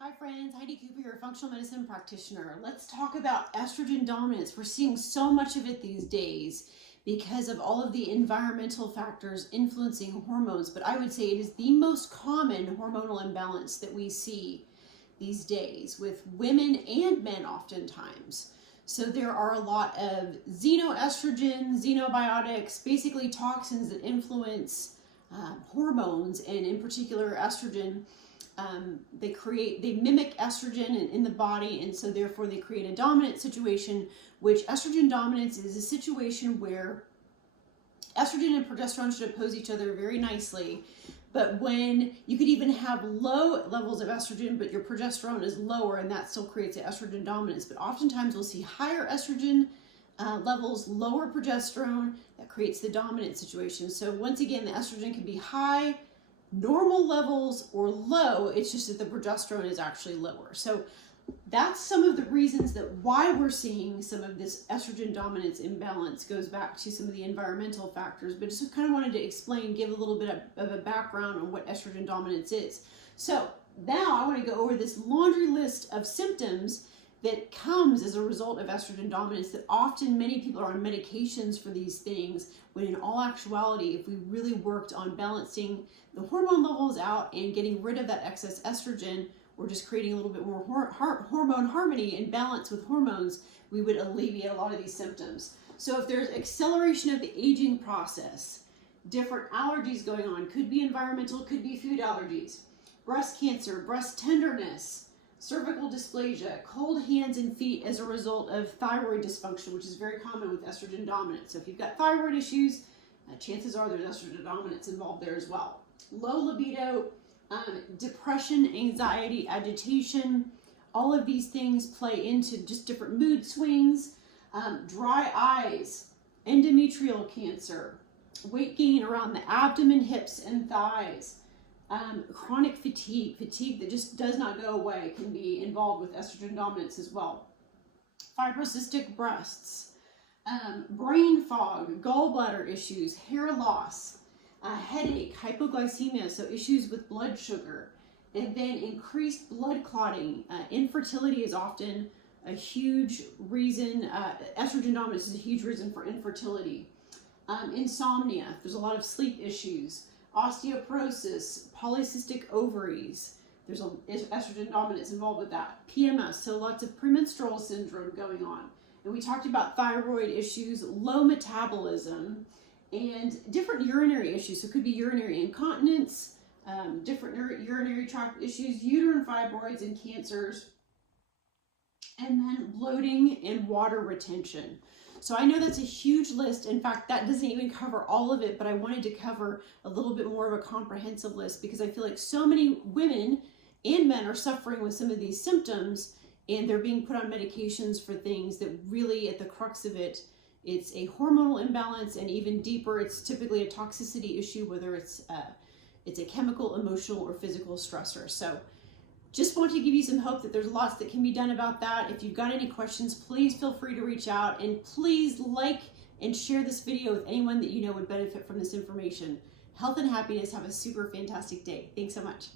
Hi friends, Heidi Cooper, your functional medicine practitioner. Let's talk about estrogen dominance. We're seeing so much of it these days because of all of the environmental factors influencing hormones, but I would say it is the most common hormonal imbalance that we see these days with women and men oftentimes. So there are a lot of xenoestrogens, xenobiotics, basically toxins that influence hormones, and in particular estrogen. They mimic estrogen in the body, and so therefore they create a dominant situation, which estrogen dominance is a situation where estrogen and progesterone should oppose each other very nicely. But when you could even have low levels of estrogen, but your progesterone is lower, and that still creates an estrogen dominance. But oftentimes we'll see higher estrogen levels, lower progesterone, that creates the dominant situation. So once again, the estrogen can be high, normal levels, or low. It's just that the progesterone is actually lower. So that's some of the reasons that why we're seeing some of this estrogen dominance imbalance goes back to some of the environmental factors, but just kind of wanted to explain, give a little bit of a background on what estrogen dominance is. So now I want to go over this laundry list of symptoms that comes as a result of estrogen dominance, that often many people are on medications for these things, when in all actuality, if we really worked on balancing the hormone levels out and getting rid of that excess estrogen, or just creating a little bit more hormone harmony and balance with hormones, we would alleviate a lot of these symptoms. So if there's acceleration of the aging process, different allergies going on, could be environmental, could be food allergies, breast cancer, breast tenderness, cervical dysplasia, cold hands and feet as a result of thyroid dysfunction, which is very common with estrogen dominance. So if you've got thyroid issues, chances are there's estrogen dominance involved there as well. Low libido, depression, anxiety, agitation, all of these things play into just different mood swings, dry eyes, endometrial cancer, weight gain around the abdomen, hips, and thighs, chronic fatigue that just does not go away, can be involved with estrogen dominance as well. Fibrocystic breasts, brain fog, gallbladder issues, hair loss, headache, hypoglycemia, so issues with blood sugar, and then increased blood clotting. Infertility is often a huge reason. Estrogen dominance is a huge reason for infertility. Insomnia, there's a lot of sleep issues. Osteoporosis, polycystic ovaries, there's estrogen dominance involved with that. PMS, so lots of premenstrual syndrome going on. And we talked about thyroid issues, low metabolism, and different urinary issues. So it could be urinary incontinence, different urinary tract issues, uterine fibroids and cancers, and then bloating and water retention. So I know that's a huge list. In fact, that doesn't even cover all of it, but I wanted to cover a little bit more of a comprehensive list because I feel like so many women and men are suffering with some of these symptoms, and they're being put on medications for things that really, at the crux of it, it's a hormonal imbalance, and even deeper, it's typically a toxicity issue, whether it's a chemical, emotional, or physical stressor. So just want to give you some hope that there's lots that can be done about that. If you've got any questions, please feel free to reach out, and please like and share this video with anyone that you know would benefit from this information. Health and happiness. Have a super fantastic day. Thanks so much.